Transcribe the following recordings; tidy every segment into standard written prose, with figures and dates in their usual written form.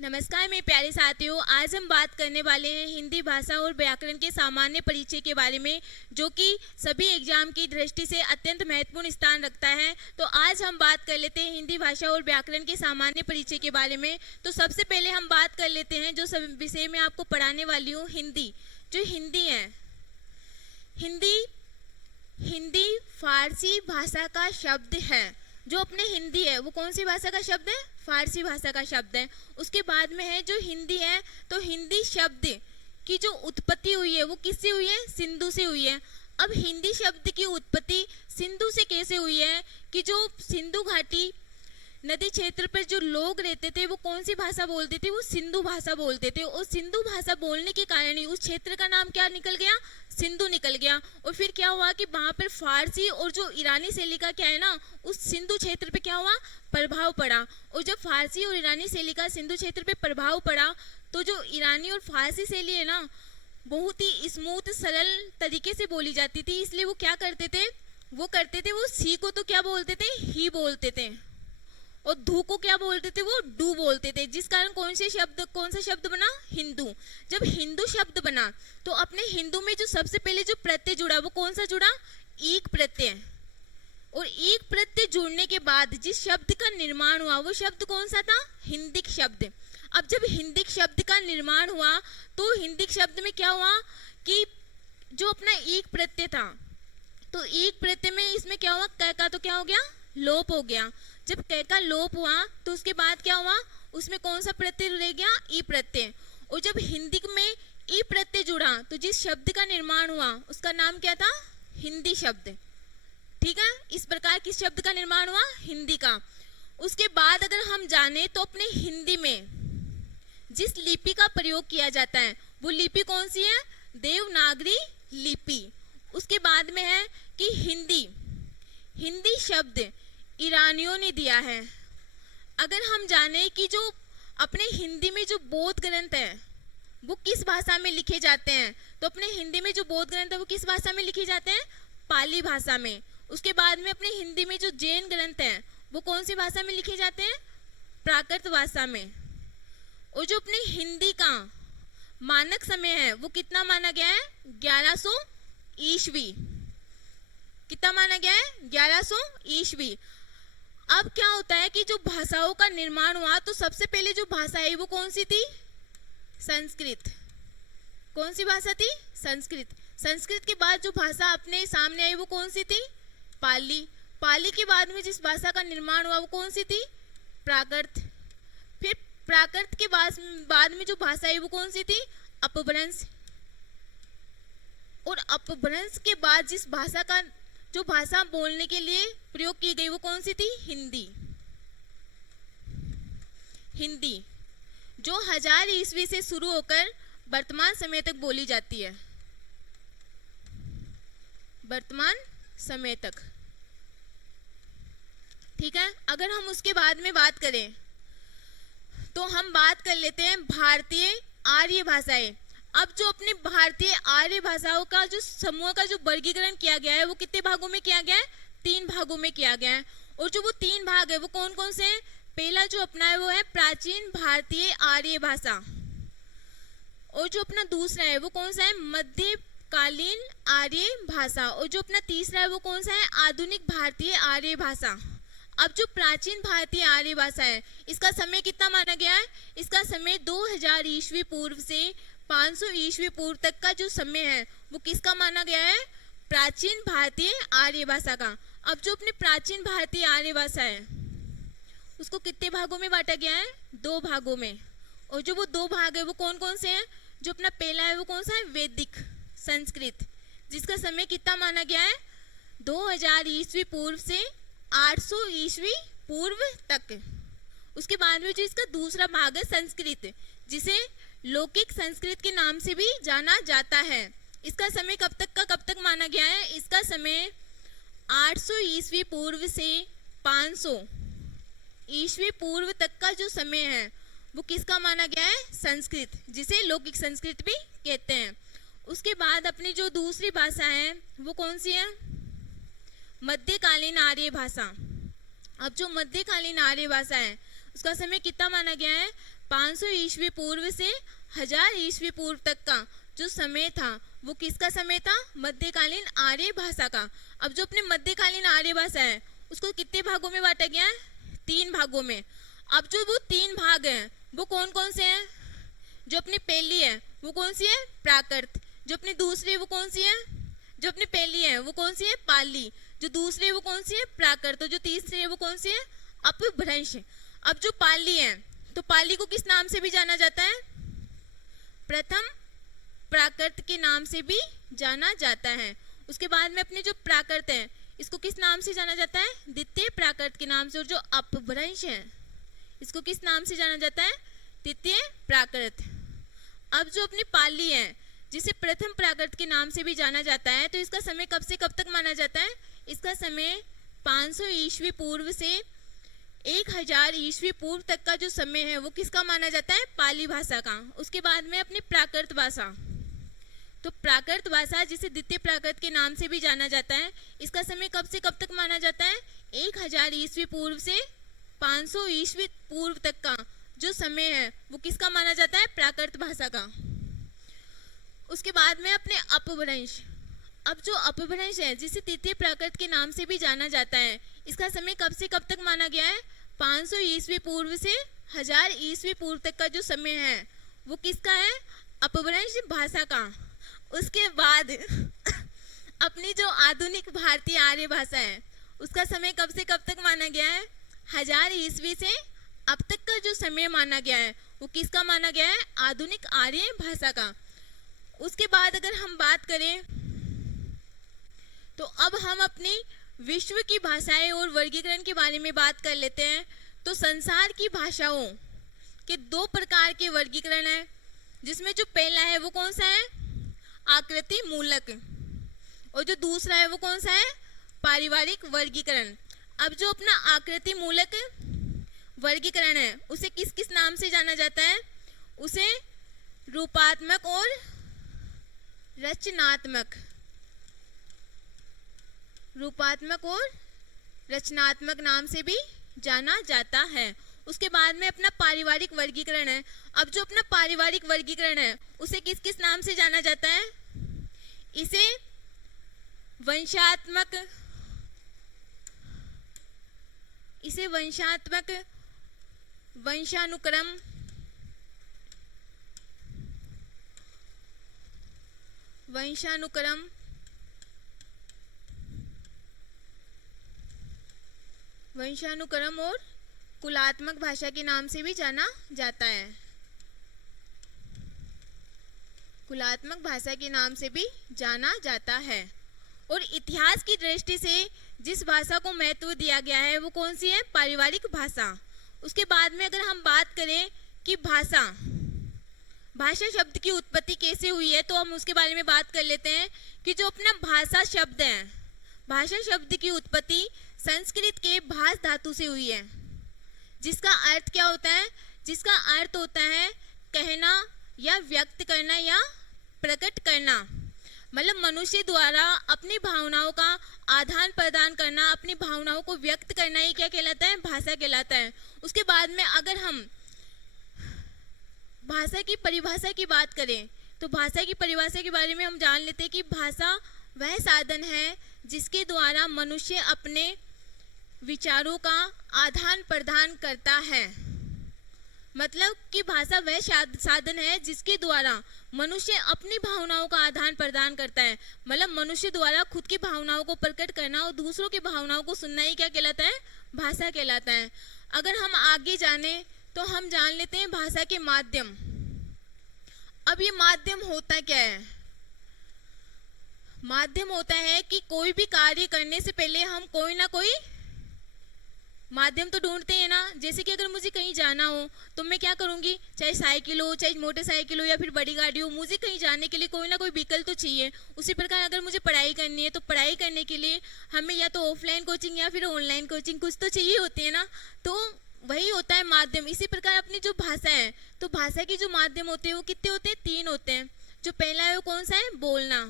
नमस्कार मेरे प्यारे साथियों, आज हम बात करने वाले हैं हिंदी भाषा और व्याकरण के सामान्य परिचय के बारे में, जो कि सभी एग्जाम की दृष्टि से अत्यंत महत्वपूर्ण स्थान रखता है। तो आज हम बात कर लेते हैं हिंदी भाषा और व्याकरण के सामान्य परिचय के बारे में। तो सबसे पहले हम बात कर लेते हैं जो सब विषय में आपको पढ़ाने वाली हूँ, हिंदी। जो हिंदी है, हिंदी फारसी भाषा का शब्द है। जो अपने हिंदी है वो कौन सी भाषा का शब्द है? फारसी भाषा का शब्द है। उसके बाद में है जो हिंदी है, तो हिंदी शब्द की जो उत्पत्ति हुई है वो किससे हुई है? सिंधु से हुई है। अब हिंदी शब्द की उत्पत्ति सिंधु से कैसे हुई है कि जो सिंधु घाटी नदी क्षेत्र पर जो लोग रहते थे वो कौन सी भाषा बोलते थे? वो सिंधु भाषा बोलते थे। और सिंधु भाषा बोलने के कारण ही उस क्षेत्र का नाम क्या निकल गया? सिंधु निकल गया। और फिर क्या हुआ कि वहां पर फारसी और जो ईरानी शैली का क्या है ना, उस सिंधु क्षेत्र पे क्या हुआ? प्रभाव पड़ा। और जब फारसी और ईरानी शैली का सिंधु क्षेत्र पे प्रभाव पड़ा तो जो ईरानी और फारसी शैली है ना, बहुत ही स्मूथ सरल तरीके से बोली जाती थी। इसलिए वो क्या करते थे? वो सी को तो क्या बोलते थे? ही बोलते थे। और धू को क्या बोलते थे? वो डू बोलते थे। जिस कारण कौन सा शब्द बना? हिंदू। जब हिंदू शब्द बना तो अपने हिंदू में जो सबसे पहले जो प्रत्यय जुड़ा वो कौन सा जुड़ा? ईक प्रत्यय। और ईक प्रत्यय जुड़ने के बाद जिस शब्द का निर्माण हुआ वो शब्द कौन सा था? हिंदिक शब्द। अब जब हिंदिक शब्द का निर्माण हुआ तो हिंदिक शब्द में क्या हुआ कि जो अपना ईक प्रत्यय था, तो ईक प्रत्यय में इसमें क्या हुआ? क का तो क्या हो गया? लोप हो गया। जब क का लोप हुआ तो उसके बाद क्या हुआ? उसमें कौन सा प्रत्यय रह गया? ई प्रत्यय। और जब हिंदी में ई प्रत्यय जुड़ा तो जिस शब्द का निर्माण हुआ उसका नाम क्या था? हिंदी शब्द। ठीक है, इस प्रकार किस शब्द का निर्माण हुआ? हिंदी का। उसके बाद अगर हम जाने तो अपने हिंदी में जिस लिपि का प्रयोग किया जाता है वो लिपि कौन सी है? देवनागरी लिपि। उसके बाद में है कि हिंदी शब्द ईरानियों ने दिया है। अगर हम जाने कि जो अपने हिंदी में जो बौद्ध ग्रंथ है वो किस भाषा में लिखे जाते हैं, तो अपने हिंदी में जो बौद्ध ग्रंथ है वो किस भाषा में लिखे जाते हैं? पाली भाषा में। उसके बाद में अपने हिंदी में जो जैन ग्रंथ है वो कौन सी भाषा में लिखे जाते हैं? प्राकृत भाषा में। और जो अपने हिंदी का मानक समय है वो कितना माना गया है? 1100 ईस्वी। कितना माना गया है? 1100 ईस्वी। अब क्या होता है कि जो भाषाओं का निर्माण हुआ तो सबसे पहले जो भाषा है वो कौन सी थी? संस्कृत। कौन सी भाषा थी? संस्कृत। संस्कृत के बाद जो भाषा अपने सामने आई वो कौन सी थी? पाली। पाली के बाद में जिस भाषा का निर्माण हुआ वो कौन सी थी? प्राकृत। फिर प्राकृत के बाद में जो भाषा आई वो कौन सी थी? अपभ्रंश। और अपभ्रंश के बाद जिस भाषा का जो भाषा बोलने के लिए प्रयोग की गई वो कौन सी थी? हिंदी जो 1000 ईस्वी से शुरू होकर वर्तमान समय तक बोली जाती है। वर्तमान समय तक। ठीक है, अगर हम उसके बाद में बात करें तो हम बात कर लेते हैं भारतीय आर्य भाषाएं। अब जो अपने भारतीय आर्य भाषाओं का जो समूह का जो वर्गीकरण किया गया है वो कितने भागों में किया गया है? 3 भागों में किया गया है। और जो वो 3 भाग है वो कौन कौन से हैं? पहला जो अपना है वो है प्राचीन भारतीय आर्य भाषा। और जो अपना दूसरा है वो कौन सा है? मध्यकालीन आर्य भाषा। और जो अपना तीसरा है वो कौन सा है? आधुनिक भारतीय आर्य भाषा। अब जो प्राचीन भारतीय आर्य भाषा है इसका समय कितना माना गया है? इसका समय 2000 ईस्वी पूर्व से 500 ईस्वी पूर्व तक का जो समय है वो किसका माना गया है? प्राचीन भारतीय आर्य भाषा का। अब जो अपने प्राचीन भारतीय आर्य भाषा है उसको कितने भागों में बांटा गया है? 2 भागों में। और जो वो 2 भाग है वो कौन कौन से हैं? जो अपना पहला है वो कौन सा है? वैदिक संस्कृत, जिसका समय कितना माना गया है? 2000 ईस्वी पूर्व से 800 ईस्वी पूर्व तक। उसके बाद में जो इसका दूसरा भाग है संस्कृत, जिसे लौकिक संस्कृत के नाम से भी जाना जाता है। इसका समय कब तक माना गया है? इसका समय 800 ईस्वी पूर्व से 500 ईस्वी पूर्व तक का जो समय है वो किसका माना गया है? संस्कृत, जिसे लौकिक संस्कृत भी कहते हैं। उसके बाद अपनी जो दूसरी भाषा है वो कौन सी है? मध्यकालीन आर्य भाषा। अब जो मध्यकालीन आर्य भाषा है उसका समय कितना माना गया है? 500 ईस्वी पूर्व से 1000 ईस्वी पूर्व तक का जो समय था वो किसका समय था? मध्यकालीन आर्य भाषा का। अब जो अपने मध्यकालीन आर्य भाषा है उसको कितने भागों में बांटा गया है? 3 भागों में। अब जो वो 3 भाग हैं वो कौन कौन से हैं? जो अपनी पहली है वो कौन सी है? प्राकृत। जो अपनी दूसरी है वो कौन सी है? जो अपनी पहली है वो कौन सी है? पाली। जो दूसरी है वो कौन सी है? प्राकृत। तो जो तीसरी है वो कौन सी है? अपभ्रंश। अब जो पाली है तो पाली को किस नाम से भी जाना जाता है? प्रथम प्राकृत के नाम से भी जाना जाता है। उसके बाद में अपने जो प्राकृत है इसको किस नाम से जाना जाता है? द्वितीय प्राकृत के नाम से। और जो अपभ्रंश है इसको किस नाम से जाना जाता है? तृतीय प्राकृत। अब जो अपनी पाली है जिसे प्रथम प्राकृत के नाम से भी जाना जाता है तो इसका समय कब से कब तक माना जाता है? इसका समय 500 ईस्वी पूर्व से 1000 ईस्वी पूर्व तक का जो समय है वो किसका माना जाता है? पाली भाषा का। उसके बाद में अपनी प्राकृत भाषा। तो प्राकृत भाषा जिसे द्वितीय प्राकृत के नाम से भी जाना जाता है इसका समय कब से कब तक माना जाता है? 1000 ईस्वी पूर्व से 500 ईस्वी पूर्व तक का जो समय है वो किसका माना जाता है? प्राकृत भाषा का। उसके बाद में अपने अपभ्रंश। अब जो अपभ्रंश है जिसे तृतीय प्राकृत के नाम से भी जाना जाता है इसका समय कब से कब तक माना गया है? 500 ईस्वी पूर्व से 1000 ईस्वी पूर्व तक का जो समय है वो किसका है? अपभ्रंश भाषा का। उसके बाद अपनी जो आधुनिक भारतीय आर्य भाषा है उसका समय कब से कब तक माना गया है? 1000 ईस्वी से अब तक का जो समय माना गया है वो किसका माना गया है? आधुनिक आर्य भाषा का। उसके बाद अगर हम बात करें तो अब हम अपनी विश्व की भाषाएं और वर्गीकरण के बारे में बात कर लेते हैं। तो संसार की भाषाओं के 2 प्रकार के वर्गीकरण है जिसमें जो पहला है वो कौन सा है? आकृति मूलक। और जो दूसरा है वो कौन सा है? पारिवारिक वर्गीकरण। अब जो अपना आकृति मूलक वर्गीकरण है उसे किस किस नाम से जाना जाता है? उसे रूपात्मक और रचनात्मक। रूपात्मक और रचनात्मक नाम से भी जाना जाता है। उसके बाद में अपना पारिवारिक वर्गीकरण है। अब जो अपना पारिवारिक वर्गीकरण है उसे किस किस नाम से जाना जाता है? इसे वंशात्मक, इसे वंशात्मक, वंशानुक्रम, वंशानुक्रम, वंशानुक्रम और कुलात्मक भाषा के नाम से भी जाना जाता है। कुलात्मक भाषा के नाम से भी जाना जाता है। और इतिहास की दृष्टि से जिस भाषा को महत्व दिया गया है वो कौन सी है? पारिवारिक भाषा। उसके बाद में अगर हम बात करें कि भाषा, भाषा शब्द की उत्पत्ति कैसे हुई है तो हम उसके बारे में बात कर लेते हैं कि जो अपना भाषा शब्द है, भाषा शब्द की उत्पत्ति संस्कृत के भाष धातु से हुई है जिसका अर्थ क्या होता है? जिसका अर्थ होता है कहना या व्यक्त करना या प्रकट करना। मतलब मनुष्य द्वारा अपनी भावनाओं का आदान प्रदान करना, अपनी भावनाओं को व्यक्त करना, ये क्या कहलाता है? भाषा कहलाता है। उसके बाद में अगर हम भाषा की परिभाषा की बात करें तो भाषा की परिभाषा के बारे में हम जान लेते हैं कि भाषा वह साधन है जिसके द्वारा मनुष्य अपने विचारों का आदान प्रदान करता है। मतलब कि भाषा वह साधन है जिसके द्वारा मनुष्य अपनी भावनाओं का आदान प्रदान करता है। मतलब मनुष्य द्वारा खुद की भावनाओं को प्रकट करना और दूसरों की भावनाओं को सुनना ही क्या कहलाता है? भाषा कहलाता है। अगर हम आगे जाने तो हम जान लेते हैं भाषा के माध्यम। अब ये माध्यम होता क्या है? माध्यम होता है कि कोई भी कार्य करने से पहले हम कोई ना कोई माध्यम तो ढूंढते हैं ना। जैसे कि अगर मुझे कहीं जाना हो तो मैं क्या करूंगी? चाहे साइकिल हो, चाहे मोटरसाइकिल हो या फिर बड़ी गाड़ी हो, मुझे कहीं जाने के लिए कोई ना कोई व्हीकल तो चाहिए। उसी प्रकार अगर मुझे पढ़ाई करनी है तो पढ़ाई करने के लिए हमें या तो ऑफलाइन कोचिंग या फिर ऑनलाइन कोचिंग कुछ तो चाहिए होती है ना। तो वही होता है माध्यम। इसी प्रकार अपनी जो भाषा है तो भाषा के जो माध्यम होते हैं वो कितने होते हैं? 3 होते हैं। जो पहला है वो कौन सा है? बोलना।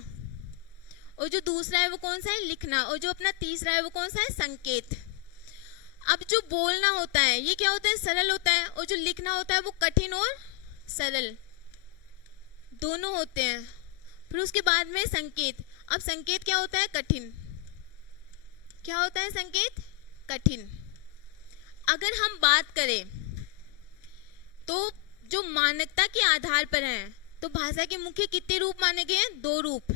और जो दूसरा है वो कौन सा है? लिखना। और जो अपना तीसरा है वो कौन सा है? संकेत। अब जो बोलना होता है ये क्या होता है, सरल होता है, और जो लिखना होता है वो कठिन और सरल दोनों होते हैं। फिर उसके बाद में संकेत। अब संकेत क्या होता है, कठिन। क्या होता है संकेत, कठिन। अगर हम बात करें तो जो मानकता के आधार पर है, तो भाषा के मुख्य कितने रूप माने गए हैं, 2 रूप।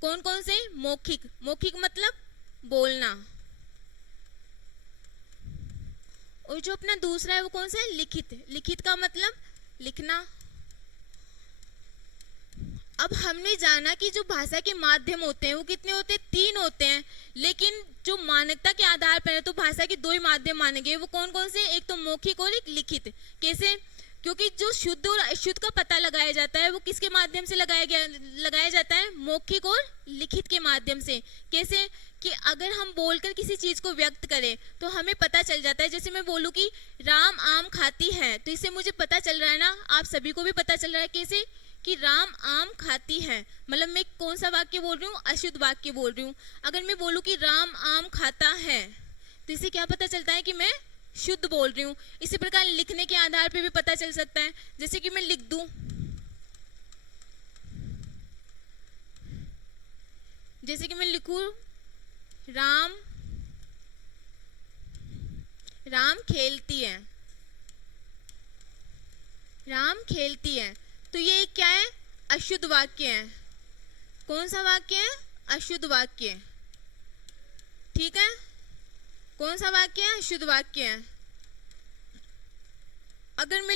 कौन कौन से, मौखिक। मौखिक मतलब बोलना, और जो अपना दूसरा है वो कौन सा है, लिखित। लिखित का मतलब लिखना। अब हमने जाना कि जो भाषा के माध्यम होते हैं वो कितने होते हैं, 3 होते हैं, लेकिन जो मानकता के आधार पर है तो भाषा के 2 ही माध्यम माने गए। वो कौन कौन से, एक तो मौखिक और एक लिखित। कैसे, क्योंकि जो शुद्ध और अशुद्ध का पता लगाया जाता है वो किसके माध्यम से लगाया जाता है, मौखिक और लिखित के माध्यम से। कैसे कि अगर हम बोलकर किसी चीज को व्यक्त करें तो हमें पता चल जाता है। जैसे मैं बोलूं कि राम आम खाती है, तो इससे मुझे पता चल रहा है ना, आप सभी को भी पता चल रहा है कैसे कि राम आम खाती है, मतलब मैं कौन सा वाक्य बोल रही हूँ, अशुद्ध वाक्य बोल रही हूँ। अगर मैं बोलूं कि राम आम खाता है, तो इससे क्या पता चलता है कि मैं शुद्ध बोल रही हूँ। इसी प्रकार लिखने के आधार पे भी पता चल सकता है। जैसे कि मैं लिख दूं, जैसे कि मैं लिखूं राम खेलती है, राम खेलती है, तो ये क्या है, अशुद्ध वाक्य है। कौन सा वाक्य है, अशुद्ध वाक्य। ठीक है, कौन सा वाक्य है, अशुद्ध वाक्य है। अगर मैं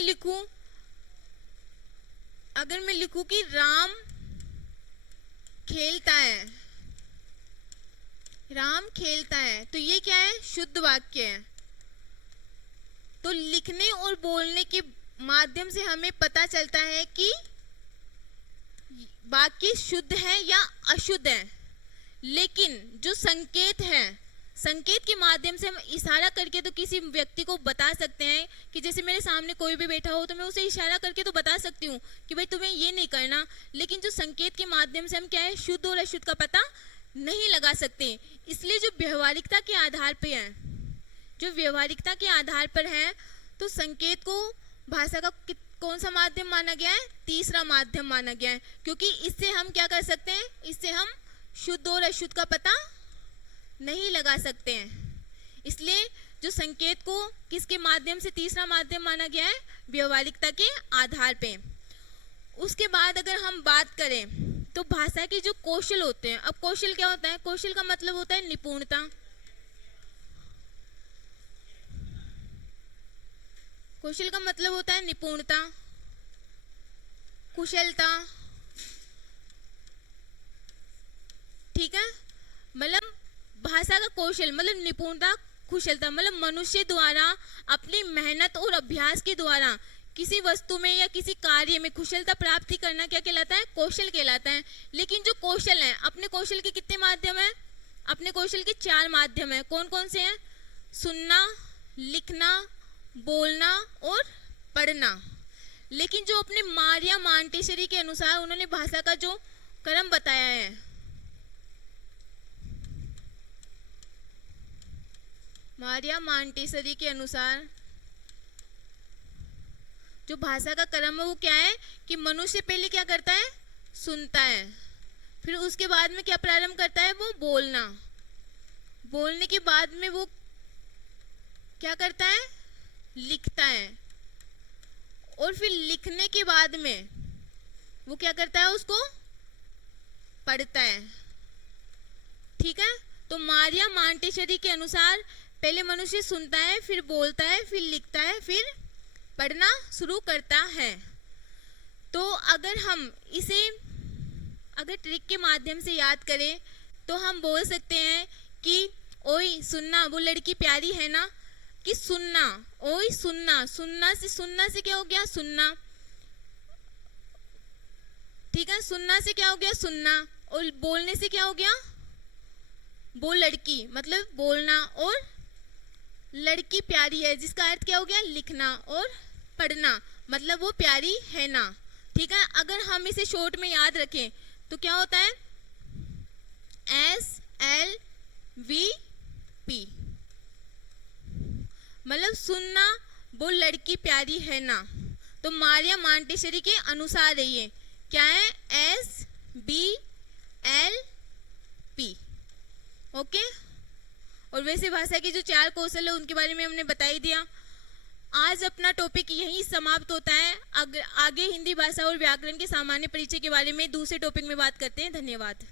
लिखूं कि राम खेलता है, राम खेलता है, तो ये क्या है, शुद्ध वाक्य है। तो लिखने और बोलने के माध्यम से हमें पता चलता है कि वाक्य शुद्ध है या अशुद्ध है। लेकिन जो संकेत है, संकेत के माध्यम से हम इशारा करके तो किसी व्यक्ति को बता सकते हैं कि जैसे मेरे सामने कोई भी बैठा हो तो मैं उसे इशारा करके तो बता सकती हूँ कि भाई तुम्हें ये नहीं करना। लेकिन जो संकेत के माध्यम से हम क्या है, शुद्ध और अशुद्ध का पता नहीं लगा सकते। इसलिए जो व्यवहारिकता के आधार पे है, जो व्यवहारिकता के आधार पर है, तो संकेत को भाषा का कौन सा माध्यम माना गया है, तीसरा माध्यम माना गया है। क्योंकि इससे हम क्या कर सकते हैं, इससे हम शुद्ध और अशुद्ध का पता नहीं लगा सकते हैं। इसलिए जो संकेत को किसके माध्यम से तीसरा माध्यम माना गया है, व्यवहारिकता के आधार पे। उसके बाद अगर हम बात करें तो भाषा के जो कौशल होते हैं। अब कौशल क्या होता है, कौशल का मतलब होता है निपुणता। कौशल का मतलब होता है निपुणता, कुशलता। ठीक है, मतलब भाषा का कौशल मतलब निपुणता, कुशलता, मतलब मनुष्य द्वारा अपनी मेहनत और अभ्यास के द्वारा किसी वस्तु में या किसी कार्य में कुशलता प्राप्ति करना क्या कहलाता है, कौशल कहलाता है। लेकिन जो कौशल है, अपने कौशल के कितने माध्यम है, अपने कौशल के 4 माध्यम है। कौन कौन से हैं, सुनना, लिखना, बोलना और पढ़ना। लेकिन जो अपने मारिया मांटेसरी के अनुसार उन्होंने भाषा का जो क्रम बताया है, मारिया मांटेसरी के अनुसार जो भाषा का क्रम है वो क्या है कि मनुष्य पहले क्या करता है, सुनता है, फिर उसके बाद में क्या प्रारंभ करता है, वो बोलना। बोलने के बाद में वो क्या करता है, लिखता है, और फिर लिखने के बाद में वो क्या करता है, उसको पढ़ता है। ठीक है, तो मारिया मांटेसरी के अनुसार पहले मनुष्य सुनता है, फिर बोलता है, फिर लिखता है, फिर पढ़ना शुरू करता है। तो अगर हम इसे ट्रिक के माध्यम से याद करें तो हम बोल सकते हैं कि ओए सुनना, वो लड़की प्यारी है ना, कि सुनना, ओए सुनना, सुनना से क्या हो गया, सुनना। ठीक है, सुनना से क्या हो गया, सुनना, और बोलने से क्या हो गया, वो लड़की, मतलब बोलना, और लड़की प्यारी है जिसका अर्थ क्या हो गया, लिखना, और पढ़ना, मतलब वो प्यारी है ना। ठीक है, अगर हम इसे शॉर्ट में याद रखें तो क्या होता है, SLVP। मतलब सुनना, वो लड़की प्यारी है ना, तो मारिया मांटेसरी के अनुसार है ये क्या है, SBLP। ओके। और वैसे भाषा के जो 4 कौशल है उनके बारे में हमने बता ही दिया। आज अपना टॉपिक यहीं समाप्त होता है। आगे हिंदी भाषा और व्याकरण के सामान्य परिचय के बारे में दूसरे टॉपिक में बात करते हैं। धन्यवाद।